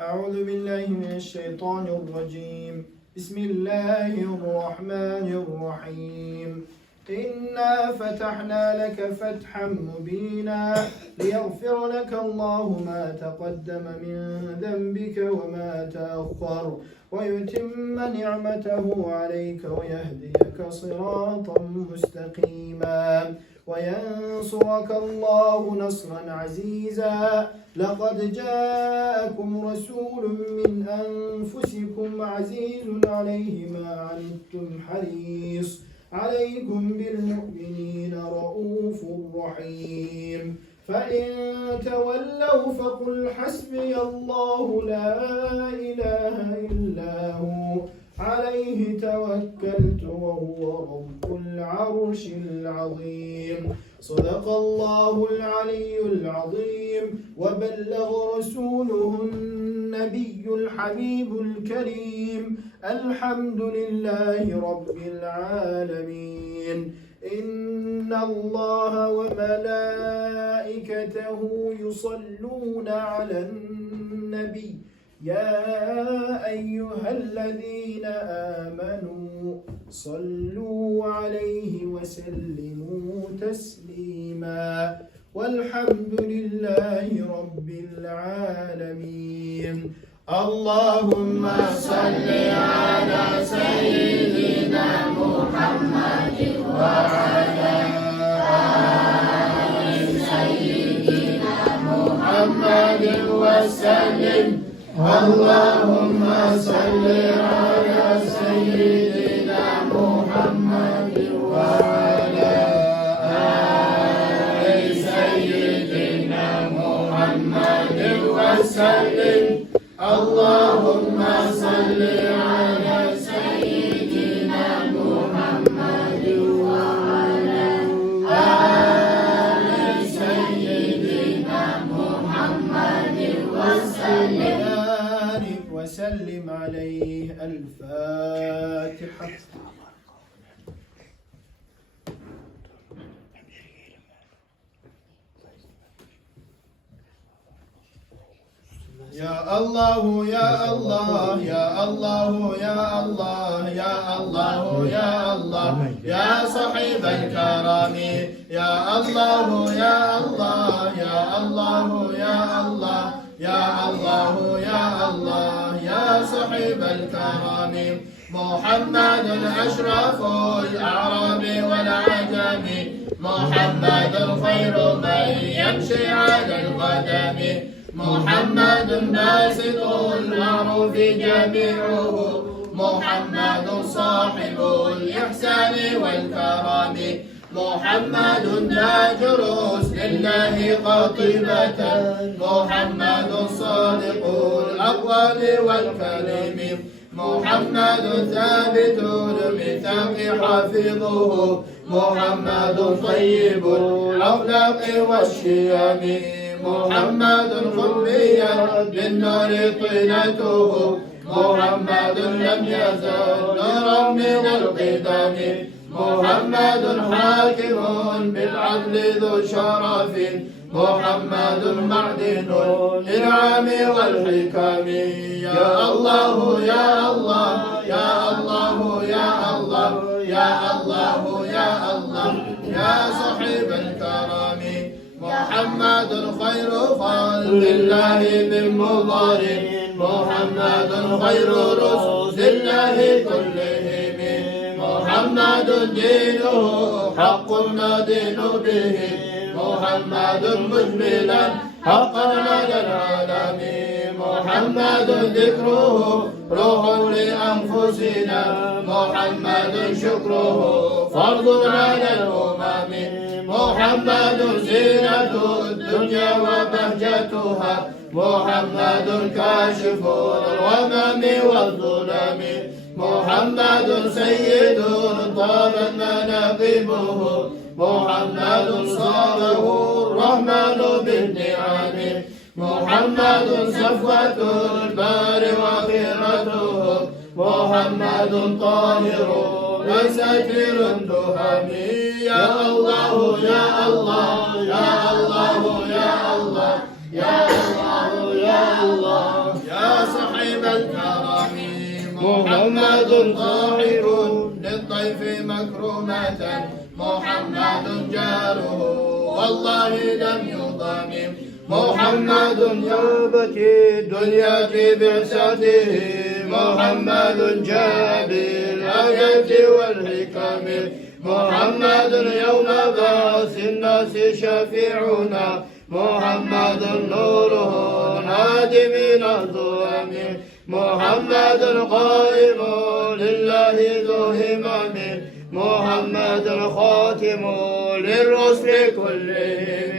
أعوذ بالله من الشيطان الرجيم. بسم الله الرحمن الرحيم. إنا فتحنا لك فتحا مبينا ليغفر لك الله ما تقدم من ذنبك وما تأخر ويتم نعمته عليك ويهديك صراطا مستقيما وينصرك الله نصرا عزيزا. لقد جاءكم رسول من أنفسكم عزيز عليه ما عنتم حريص عليكم بالمؤمنين رؤوف رحيم. فإن تولوا فقل حسبي الله لا إله إلا هو عليه توكلت وهو رب العرش العظيم. صدق الله العلي العظيم وبلغ رسوله النبي الحبيب الكريم. الحمد لله رب العالمين. إن الله وملائكته يصلون على النبي يا أيها الذين آمنوا صلوا عليه وسلموا تسليما والحمد لله رب العالمين. اللهم صل على سيدنا محمد وعلى آل سيدنا محمد وسلم. اللهم صل على سيدنا محمد وعلى آل سيدنا محمد وسلم. اللهم صل على سيدنا محمد وعلى آل سيدنا محمد وسلم عليه. الفاتحة. يا الله يا الله يا الله يا الله يا الله يا الله يا صاحب الكرم. يا الله يا الله يا الله يا الله يا الله يا الله يا صاحب الكرم. محمد أشرف الأعراب والعجم. محمد خير من يمشي على القدم. محمد باسط المعروف جميعه. محمد صاحب الإحسان والكرم. محمد تاج رسل الله قاطبة. محمد صادق الأقوال والكلم. محمد ثابت الميثاق حافظه. محمد طيب الأخلاق والشيم. محمد خليا بالنار طينته. محمد لم يزل نورا من القدم. محمد حاكم بالعدل ذو شرف. محمد معدن الإنعام والحكم. يا الله يا الله يا الله يا الله يا الله يا الله يا صاحب الكرم. محمد خير خلق الله من مضار. محمد خير رسل الله كلهم. محمد دينه حق ندين به. محمد مجملا حقا على العالم. محمد ذكره روح لأنفسنا. محمد شكره فرض على الأمم. محمد زينة الدنيا وبهجتها. محمد كاشف الغمم والظلم. محمد سيد طابت مناقبه. محمد صاره الرحمن بالنعم. محمد صفوة البار وخيرته. محمد طاهر وستير الدهم. يا الله يا الله يا الله يا الله يا الله يا الله يا الكرم محمد ظاهر للضيف مكرمة محمد جاره والله لم يضامم محمد جابت الدنيا في بعثته محمد جاء بالآيات والحكم محمد يوم بعث الناس شفيعنا محمد نوره نادي من الظلم محمد قائم لله ذو همم محمد خاتم للرسل كلهم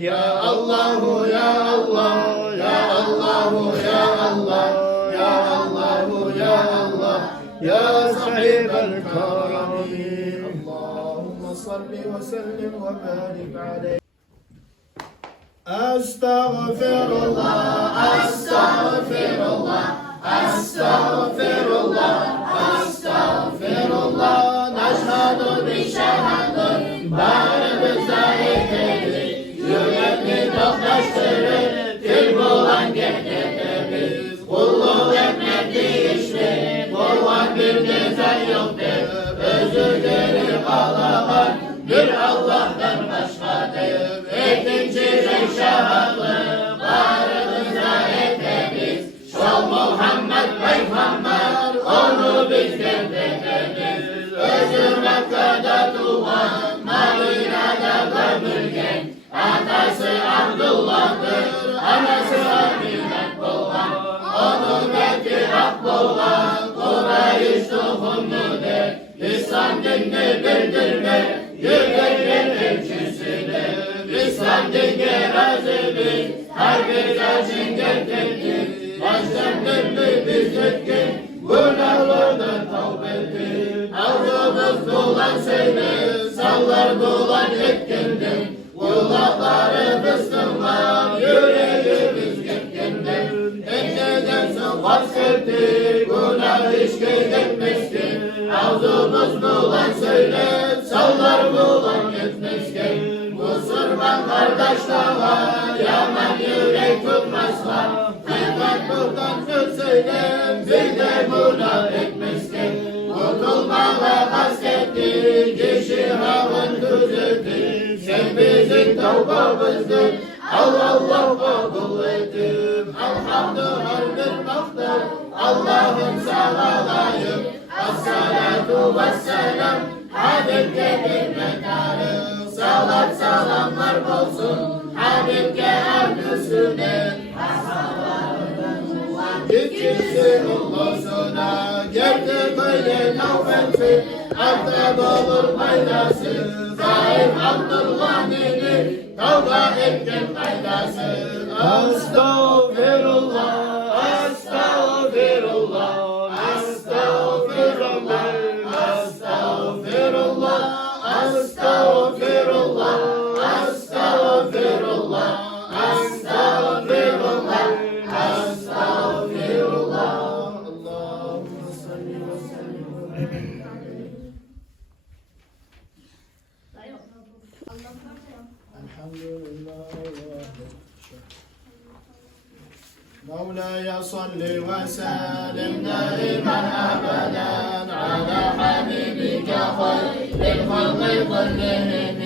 يا الله يا الله يا الله يا الله يا الله يا الله يا صاحب الكرم اللهم صل وسلم وبارك عليه أستغفر الله أستغفر الله أستغفر الله أستغفر الله نشهد بشهادة بارد zahidleri yürekli doktaşları kül bulan gehdetimiz kulluk etmekti işte kullan bir güzel yoktur özür dilerim Allah'tan bir Allah'tan başkadır ikinci şahadlı varımıza etmemiz şol Muhammed Peygamber onu biz göndermemiz özür Mekke'de doğan Madina'da gömülgen atası Abdullah'dır anası Aminet boğan onun eti hak boğan Kureyş tohumudur İslam dinini bildirme yüreklerin elçisidir İslam dini razıdır her bir yaşın getirdir baştan döndü biz etkin günahlardan tavbedir ağzımız dolan söyle sallar dolan etkindir kulaklarımız tınlar yüreğimiz getkindir Enneden son bahsetti günah işgal etmezdir ağzımız dolan söyle sallar dolan etmezdir Müslüman kardeşler yaman yürek tutmazlar Fakat buradan söz söyle bir de günah etmezken Kurtulmaya kastettik kişi havın düzeltti Sen bizim tavbamızdır Allah kabul ettim Elhamdü harbin maktar Allah'ım sana layık As-salatu vesselam Habibke bir medarı Salat salamlar olsun Habibke ardüsüne İkisi ullusuna Geldi böyle navbeti Akrab olur faydası Zahir Abdullah'ın Tavba ettim faydası Estağfirullah Estağfirullah Estağfirullah Estağfirullah Estağfirullah Estağfirullah Estağfirullah Estağfirullah Allahümme salli ve sellem Elhamdülillah مولاي صل وسلم دائما ابدا على حبيبك خير الخلق كلهم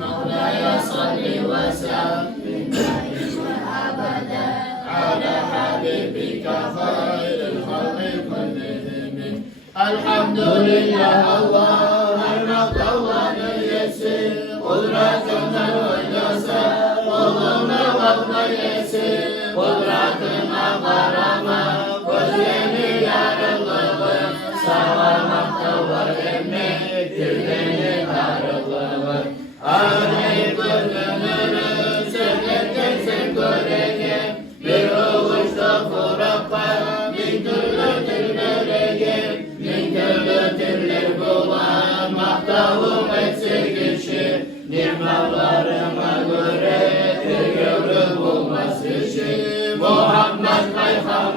مولاي صل وسلم دائما ابدا على حبيبك خير الخلق كلهم الحمد لله الله الله يسير قدرتنا ويسر قلنا والله Kudretine varama, gözlemi yarılığı, sağlamakta var emmi, gülgeni darılığı. Arayıp gözlünürü, söylerken sen göreceğim, bir uvuşta kurapa, bin türlü dil vereceğim, bin türlü diller bulan, mahtavum eksik işi, nimetlerime göre, bir görü bulmaz işi. Muhammed Peygamber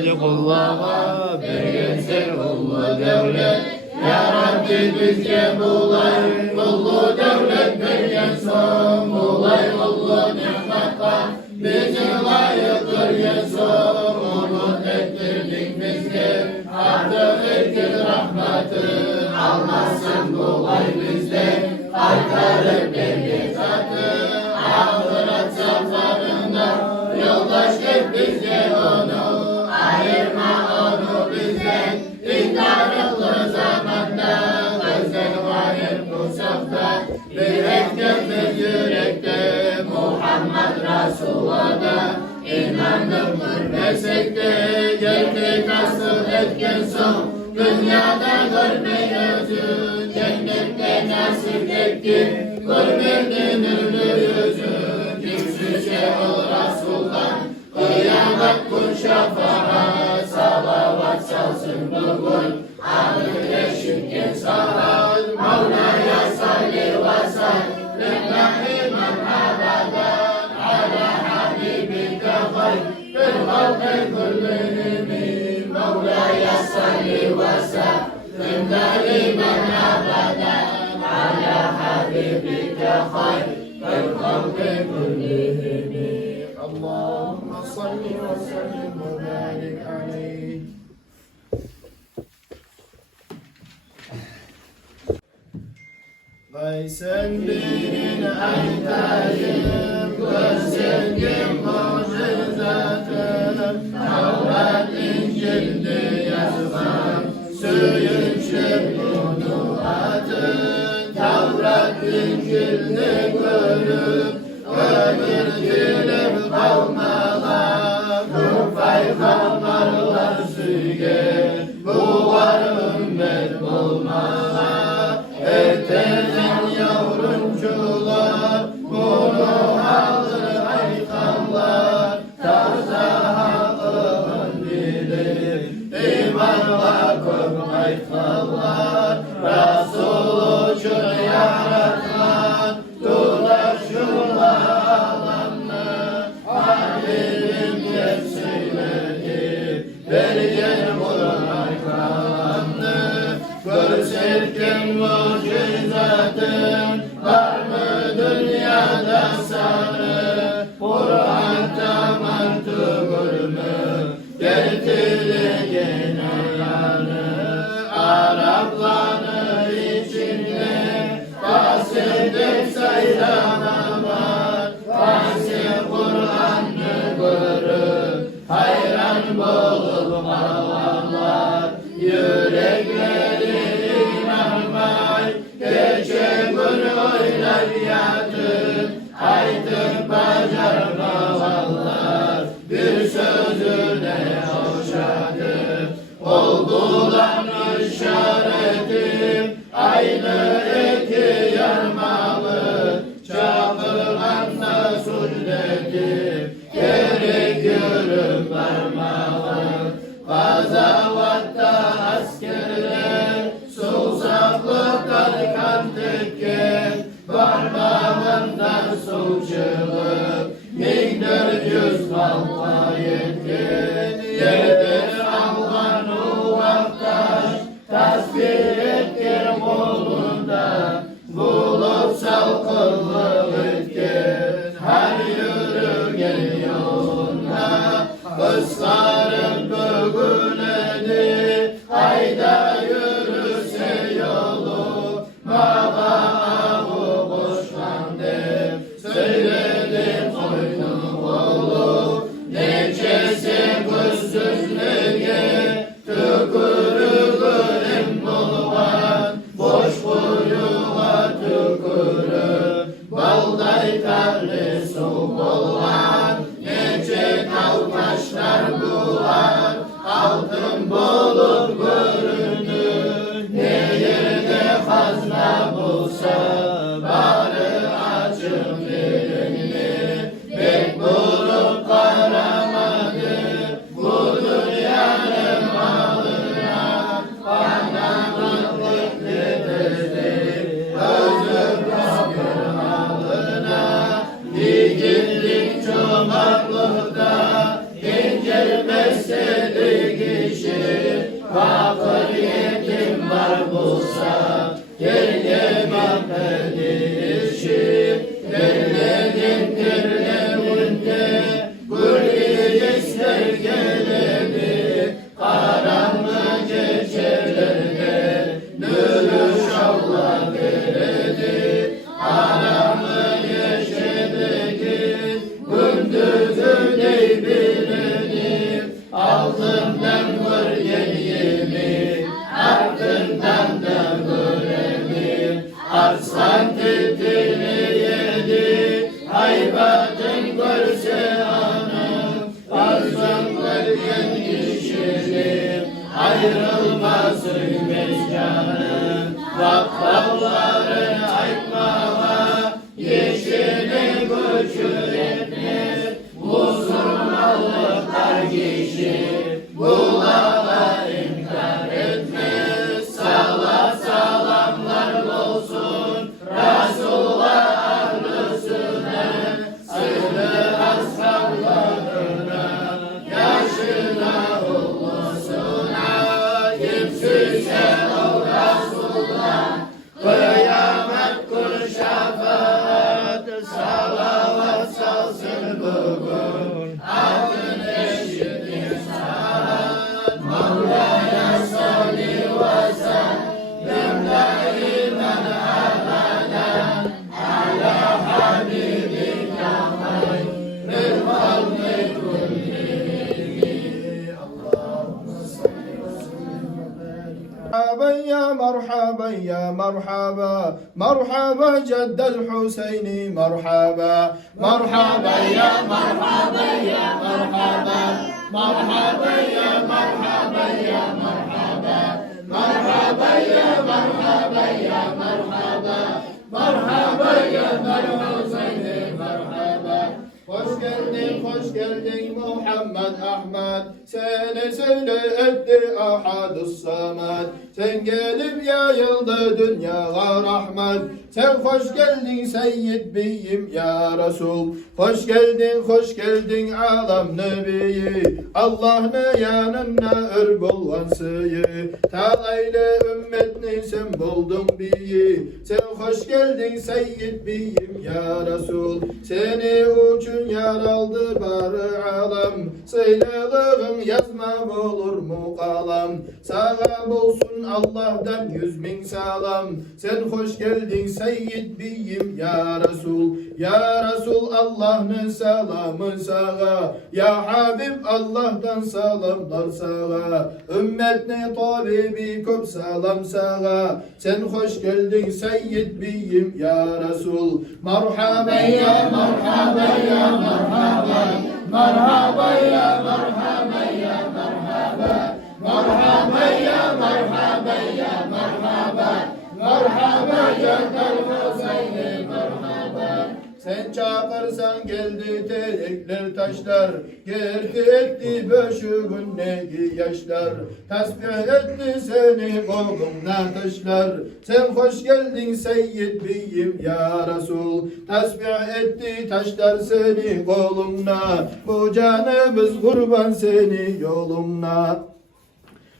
Bizi kullama bergensin ulu devlet. Ya Rabbi bizge bulay ulu devlet bergen son. Bulay ulu nimetten bizi layık görgen son. Umut ettirdin bizge artık ettin rahmetin. Almazsan bulay bizde kaytarıp bergen zatı. Ahiret seferinde yoldaş et bizge onu. Ayırma onu bizden İnkarıklı zamanda. Gözden gayet bu safta bir eklemdir yürekte. Muhammed Resulullah'a inandık görmesek de geldik nasıl etken son. Dünyada görmeyözün cennette nasip etti. Görmedin ünlü yüzün kimsiz ol Resulullah. Kıyamet kun şafaat salavat salsın bugün. Ahmet eşitken saat Mevla'ya salli ve sellim daimen abadan ala habibike hayril halkı kullihim. Mevla'ya salli ve sellim daimen abadan ala habibike hayril halkı kullihim. Allahümme salli ve sellim ve barik aleyh. Vay sen birin aytayım, gösterdim mucizatım. Tevrat İncil'de yazılan söyünçlü bunu atın. Tevrat İncil'de görüp ömür dilip kalmalar. Kufay kalmarlar süge, bu var ümmet olmalar. Erteden yavruncular bunu alır aykanlar. Tarzda hakkın bilir imanla kök aykanlar. Resulü için yaratılan dolaşırlar alanı. Habibim gel söyledi vergen olur aykanı. Görserken mucizatın var mı dünyada sarı? Kur'an'da mantığı mı getirgen ayarı? Arapların içinde bahsedip saylanamaz. Fasih Kur'an'ı görüp hayran bulup ağlarlar. Yürekleri inanmay, gece gün oynar yatıp, aytıp bacarmazlar. Bir sözüne hoşatıp, oldular işaretim, aynı eki yarmalı, çakılanla sünnetim, gerek yürüm varmalı. Kaza var altından vur yediğimi, ardından da vuremi. Arslan tütünü yedi, hayvatın görse onu, arzumlarken işini, ayrılmasın canım. Vakfalların aytmağa, yeşili göçür etmez, Müslümanlıklar kişi, bulağa inkar etmez. Salat salamlar olsun Resulullah ahlısına, sırrı ashablarına, yaşına ullusuna. Kimsüzse ol Resulullah, kıyamet kur şefaat, salavat salsın bugün altın eşit insan. Mevlaya salli ve sellim daimen abadan ala habibika hayril halki kullihim. Allahümme salli ve sellim ve barik. يا مرحبا يا مرحبا مرحبا جد الحسين مرحبا مرحبا يا مرحبا يا مرحبا مرحبا يا مرحبا يا مرحبا مرحبا يا مرحبا يا مرحبا مرحبا يا الحسين مرحبا. Hoş geldin Muhammed Ahmet, seni söyle etti Ahad-ı Samet. Sen gelip yayıldı dünyaya rahmet, sen hoş geldin Seyyid Beyim ya Resul. Hoş geldin alam nebiyi, Allah'ın yanına örgülvansıyı. Talayla ümmetini sen buldun biyi, sen hoş geldin Seyyid Beyim ya Resul. Seni uçun yaraldı barı alam, sıylılığın yazmam olur mu kalam. Sağa olsun Allah'tan 100.000 salam, sen hoş geldin Seyyid Beyim ya Resul. Ya Resul Allah'ın selamı sağa, ya Habib Allah'tan salamlar sağa. Ümmetine tabibi köp salam sağa, sen hoş geldin Seyyid Beyim ya Resul. Merhaba ya merhaba ya merhaba, merhaba ya merhaba ya merhaba, merhaba ya merhaba ya merhaba, merhaba ya Hüseyin merhaba. Sen çağırsan geldi telekler taşlar, gerdi etti böşüğündeki yaşlar. Tasbih etti seni kolundan taşlar, sen hoş geldin Seyyid Beyim ya Resul. Tasbih etti taşlar seni koluna, bu canımız kurban seni yoluna.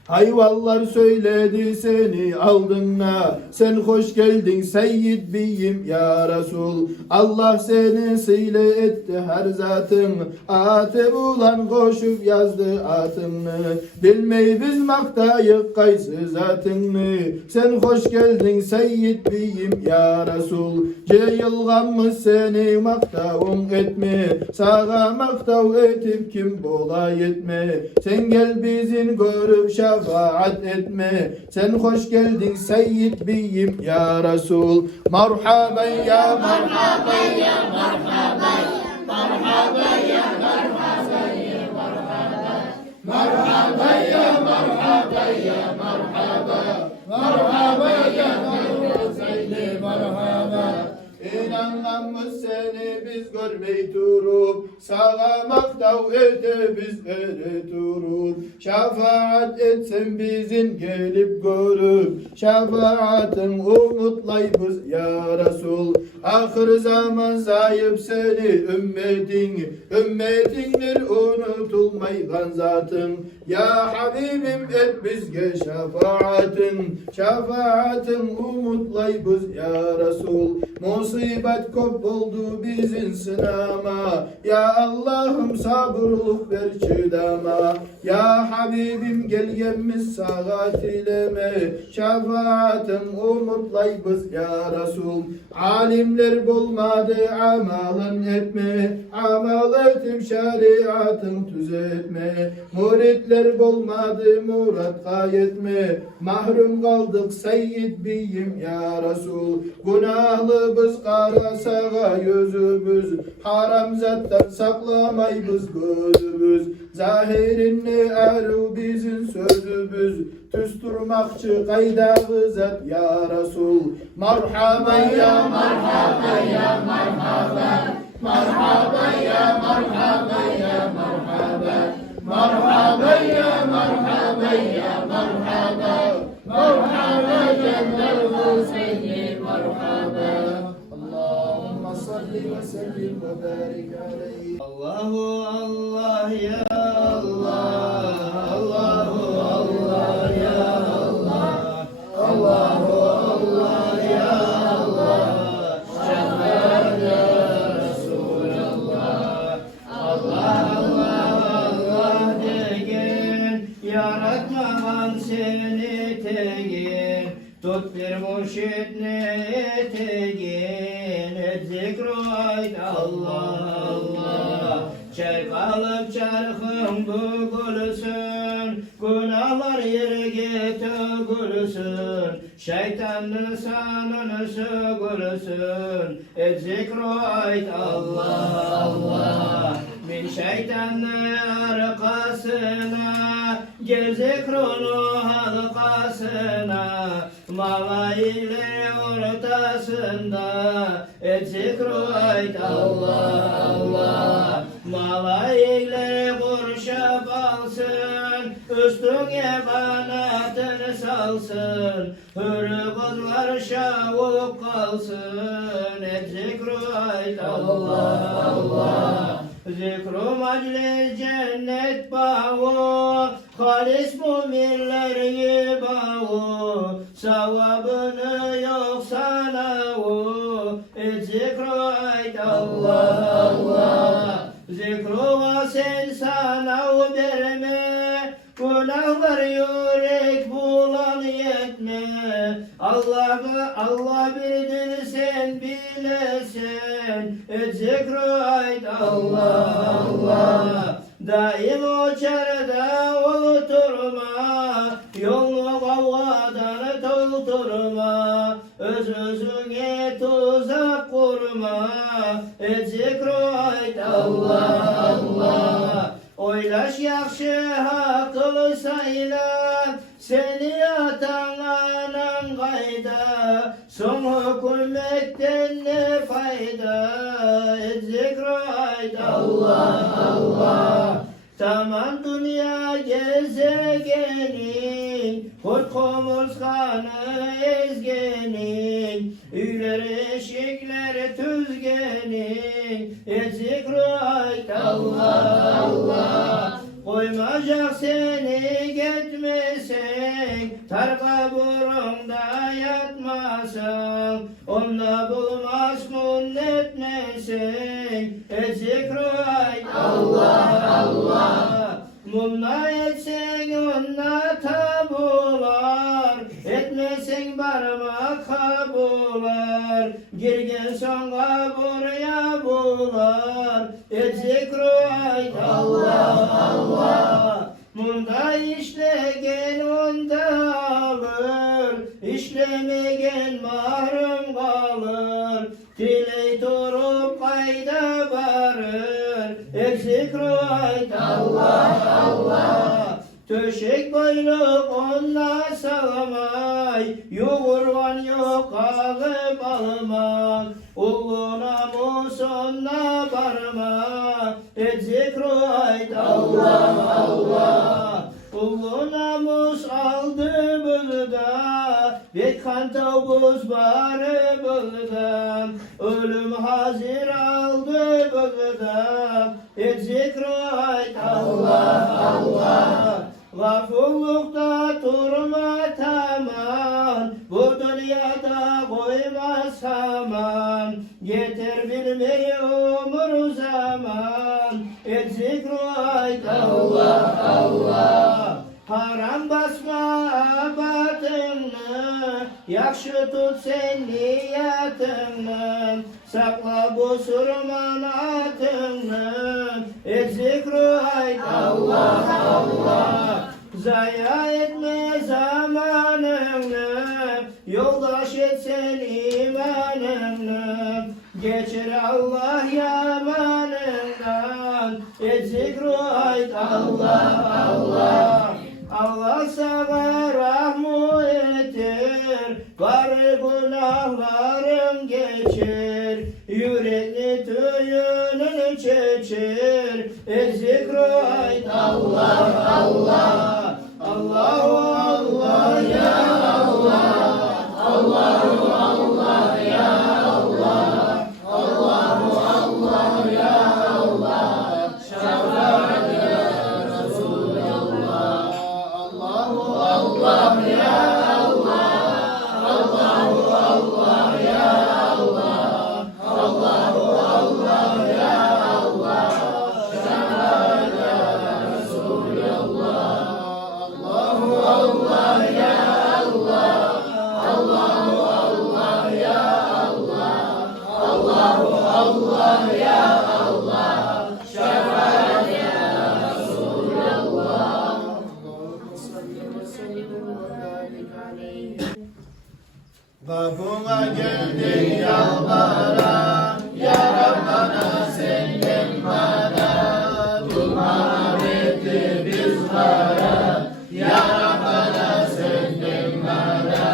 Hayvallar söyledi seni aldığına, sen hoş geldin Seyyid Beyim ya Resul. Allah seni sile etti her zatın, atı bulan koşup yazdı atını. Bilmey biz maktayık kaysı zatını, sen hoş geldin Seyyid Beyim ya Resul. Ceyılganmış seni maktavun etme, sağa maktav etip kim bolay etme. Sen gel bizim görüp şefaat etme, sen hoş geldin Seyyid Beyim ya Resul. Merhaba ya merhaba ya merhaba, merhaba ya merhaba ya merhaba, merhaba ya merhaba ya merhaba, merhaba ya Hüseyin merhaba. İnanmamış seni biz görmey turup, sağa maktav ete biz turup. Şefaat etsin bizim gelip görüp, şefaatin umutlay biz ya Resul. Ahir zaman zayıf seni ümmetindir unutulmaygan zatın. Ya Habibim et bizge şefaatin umutlay biz ya Resul. Musibet kop oldu bizim sınama, ya Ya Allah'ım sabırlık ver çıdama. Ya Habibim gelgemiz saat ileme. Şefaatim umutlay biz ya Resul. Alimler bulmadı amalın etme. Amal etip şeriatın düzetme. Muritler bulmadı murat gayetme. Mahrum kaldık seyyid biyim ya Resul. Günahlı biz karasağa yüzümüz. Haram zattan saklamay biz gözümüz. Zahirinni eru bizim sözümüz. Tüstürmakçı kaydağız zat ya Resul. Marhaban ya marhaban ya marhaban. Marhaban ya marhaban ya marhaban. Marhaban ya marhaban ya marhaban. Marhaban cennel Hüseyin marhaban. Allahümme salli ve sellim ve barik aleyhi. Allahu Allah ya Allah, Allahu Allah ya Allah, Allahu Allah ya Allah, şefaat ya Resulallah. Allah Allah Allah degen, yaratmagan seni tegin, tut bir mürşid ne tegin, et zikru ayt Allah Allah. Çaykalıp çarkın bükülsün, günahlar yerge tökülsün, şeytanın sanını sökülsün, et zikru ayt Allah Allah. Min şeytanın arkasına, gel zikrunu halkasına, malayla ortasında, et zikru ayt Allah Allah. Malayla kurşap alsın, üstüne kanatını salsın, hürü kızlar şavuk kalsın, et zikru ayt Allah Allah. Zikru meclis cennet bağı, halis müminler bağı, sevabını yok sanavu, et zikru ayt Allah Allah. Zikruva sen sanav verme, günahlar yürek bulan yetme. Allah birdir sen bilesen, et zikru ayt Allah Allah. Daim o çarda oturma, yolunu kavgadan doldurma, özüne tuzak kurma, et zikru ayt Allah Allah. Oylaş yakşı akıl sayla, seni atan anan kayda, son hükümekten ne fayda, et zikru ayt Allah Allah. Tamam dünya gezegenin, kurt komursanı ezgenin, üyler eşikler tüzgenin, et zikru ayt Allah Allah. Koymayacak seni gitmesen, tar kaburunda yatmasan, onunla bulmaz etmesen, et zikru ayt Allah Allah. Munna etsen onunla tabular, etmesen barma kabular, girgen sonra buraya bular, et zikru ayt Allah Allah. Munda işlegen onda alır, işlemegen mahrum kalır, diley durup kayda varır, et zikru ayt Allah Allah. Töşek boyluk onunla sağlamay, yoğurgan yok alıp almak, ulu namus onunla barma, et zikru ayt Allah Allah. Ulu namus aldı burada, bir kan tavuz barı burada, ölüm hazır aldı burada, et zikru ayt Allah Allah. Gafurlukta durma tamam, bu dünyada koyma saman, yeter bilmeyi umur zaman, ait Allah Allah. Haram basma batını, yakşı tut sen niyatını, sakla bu surmanatını, et zikru ait Allah Allah. Zaya etme zamanını, yoldaş et sen imanını, geçir Allah yamanından, et zikru ait Allah Allah. Allah sana rahmu etir, var günahlarım geçir, yürekli tüyünü çeçir, zikru ait Allah Allah. Allahu Allah ya Allah, Allahu Allah ya Allah, Allahu Allah ya Allah, şefaat ya Resulallah. Allah ya Allah, Allahu Allah ya Allah, Allahu Allah ya Allah, şefaat ya Resulallah. Allahu Allah ya Allah, Allahu Allah ya Allah, Allahu Allah ya Allah, şefaat ya Resulallah. Kapına geldik yalvara, ya Rabbana senden bana, duman etti biz vara, ya Rabbana senden bana,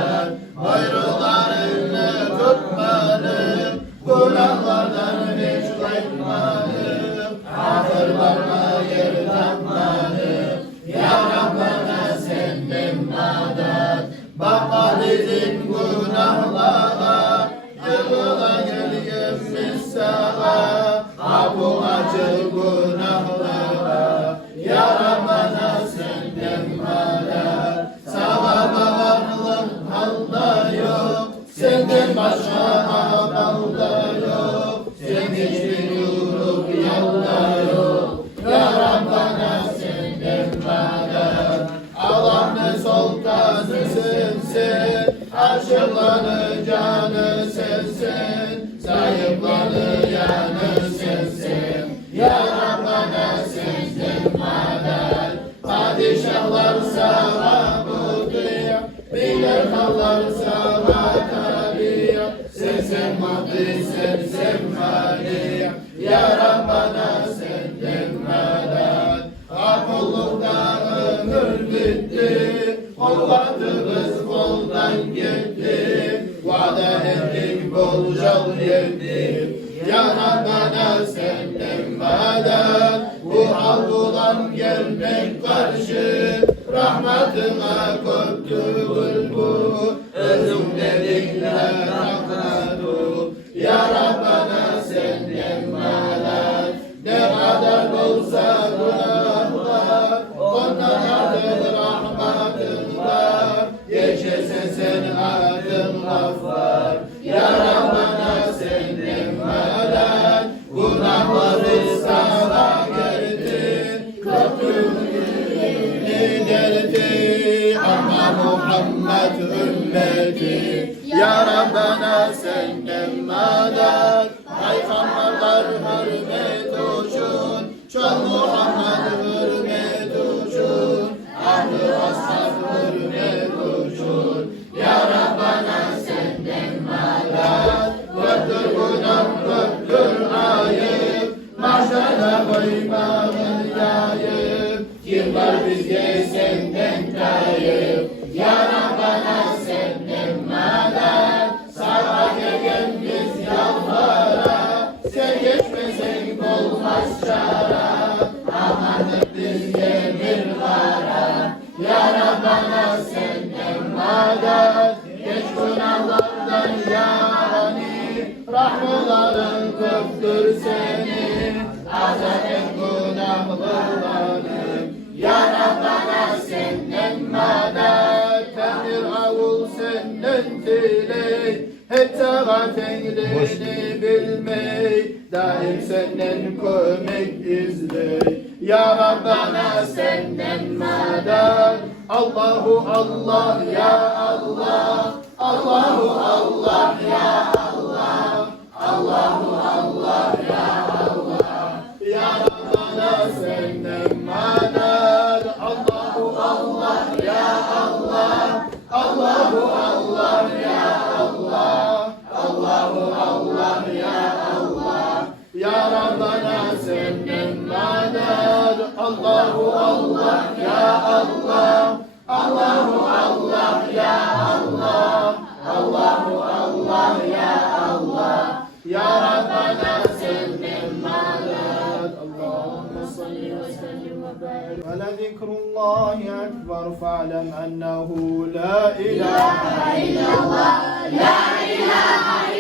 hayrolarını tutmadım, günahlardan hiç kaçmadım, ahır varma yer tapmadım, ya Rabbana senden bana, bakma dedim günahlara, yığıla gelgemiz sağa, kapım açıl günahlara, ya Rabbana senden bana, sağa bağırlık halda yok, senden başka amalda yok, sen hiçbir yürüp yolda yok, ya Rabbana senden bana, Allah'ın sultanı sensin, aşıkları canı sensin, sahipleri sensin, ya Rabbana senden madem, padişahlar sana mutluyum, bilir hallar sana tabi, sensin maddi sensin mali, ya Rabbana senden madem, akullukta ömür bitti, kuvvetimiz koldan gitti, vade ettik bolcal yedik, ya Rabbana senden madem, bu halkudan gelmek karşı, rahmetine köktür bu, özüm dedikler rahmetu, ya Rabbana senden madem, ne kadar olsa günahlar, ondan adır rahmetin var, geçerse sen adın affar, ya Rabbana senden madem, günahları sana geldi, köprünü deldi, ama Muhammed ümmeti, ya Rabbana senden madem, peygamberler hürmet uçun, çok Muhammed hürmet uçun, ahli ashab hürmet uçun, ya Rabbana senden madem, köktür günah köktür ayıp, mahşerde koymağın yayıp, kim var bizge senden kayıp, ya Rabbana senden madem, sana gelen biz yalvara, sen geçmesen olmaz çara, amanlık bizge bir kara, ya Rabbana senden madem, geç günahlardan yani, rahmaların köktür seni, azat et günahlarını, ya Rabbana senden madem, tenir avul senden diley, hiç sağa tenglini bilmey, daim senden kömek izley, Ya Rabbana senden madad. Allahu Allah ya Allah. Allahu Allah ya Allah. Allahu Allah ya Allah. Ya Rabbana senden madad. Allahu Allah ya Allah. Allahu Allah ya Allah. Allahu Allah ya Allah. Ya Rabbana senden madad. Allahu Allah ya Allah. Allahu Allah ya Allah. Allahu Allah ya Allah. Ya Rabbana senden madad. Allahümme salli ve sellim ve barik. Ve lezikrullahi ekber fa'lem ennehu la ilahe illallah. La ilahe